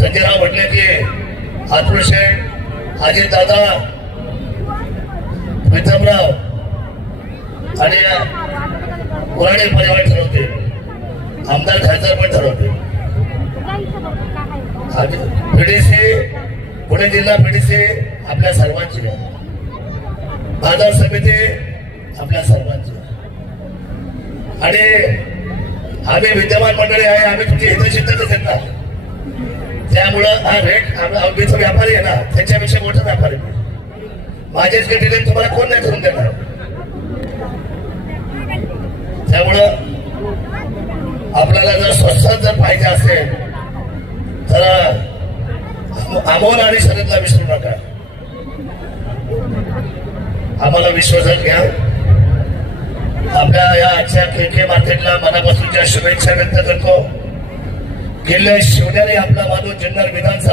संजयराव म्हटले की हातपुरुष अजित दादा विक्रमराव आणि पुराणे परिवार ठरवते, आमदार खासदार पण ठरवते, पीडीसी पुणे जिल्हा पीडीसी आपल्या सर्वांची, बाजार समिती आपल्या सर्वांची, आणि आम्ही विद्यमान मंडळी आहे, आम्ही तुमची हितचिंतकच येतात. त्यामुळं हा रेट अवघीचा व्यापारी आहे ना, त्याच्यापेक्षा मोठा व्यापारी माझेच काही डिलेट तुम्हाला कोण नाही करून देणार. त्यामुळं आपल्याला जर स्वस्तात जर पाहिजे असेल तर अमोल आणि शरदला विसरू नका. आम्हाला विश्वासात घ्या. आपल्या या आजच्या KK मार्केटला मनापासूनच्या शुभेच्छा व्यक्त करतो. गेल्या शिवण्याने आपला माधव जुन्नर विधानसभा